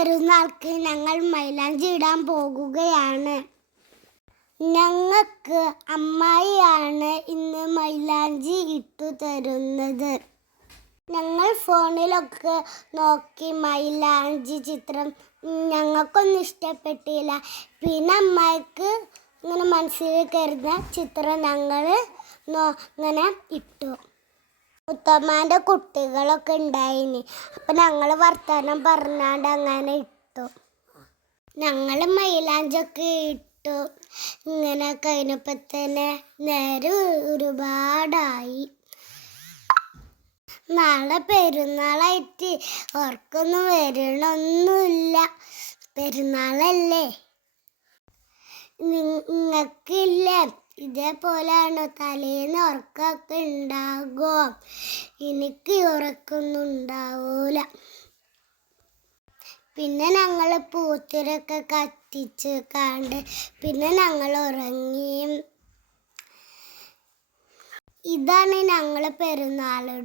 പെരുന്നാൾക്ക് ഞങ്ങൾ മൈലാഞ്ചി ഇടാൻ പോകുകയാണ്. ഞങ്ങൾക്ക് അമ്മായിയാണ് ഇന്ന് മൈലാഞ്ചി ഇട്ടു തരുന്നത്. ഞങ്ങൾ ഫോണിലൊക്കെ നോക്കി മൈലാഞ്ചി ചിത്രം ഞങ്ങൾക്കൊന്നും ഇഷ്ടപ്പെട്ടില്ല. പിന്നെ അമ്മായിക്ക് ഇങ്ങനെ മനസ്സിൽ കരുതുന്ന ചിത്രം ഞങ്ങൾ ഇങ്ങനെ ഇട്ടു. മുത്തമ്മാന്റെ കുട്ടികളൊക്കെ ഉണ്ടായിന്. അപ്പം ഞങ്ങൾ വർത്തമാനം പറഞ്ഞാണ്ട് അങ്ങനെ ഇട്ടു. ഞങ്ങൾ മൈലാഞ്ചൊക്കെ ഇട്ടു. ഇങ്ങനെ കഴിഞ്ഞപ്പോൾ തന്നെ നേരം ഒരുപാടായി. നാളെ പെരുന്നാളായിട്ട് ഓർക്കൊന്നും വരണമൊന്നുമില്ല പെരുന്നാളല്ലേ? ഇതേപോലെയാണോ തലേന്ന് ഉറക്കമൊക്കെ ഉണ്ടാകുമോ? എനിക്ക് ഉറക്കൊന്നും ഉണ്ടാവൂല പിന്നെ ഞങ്ങൾ പൂത്തിരൊക്കെ കത്തിച്ച് കണ്ട് പിന്നെ ഞങ്ങൾ ഉറങ്ങി. ഇതാണ് ഞങ്ങൾ പെരുന്നാളുടെ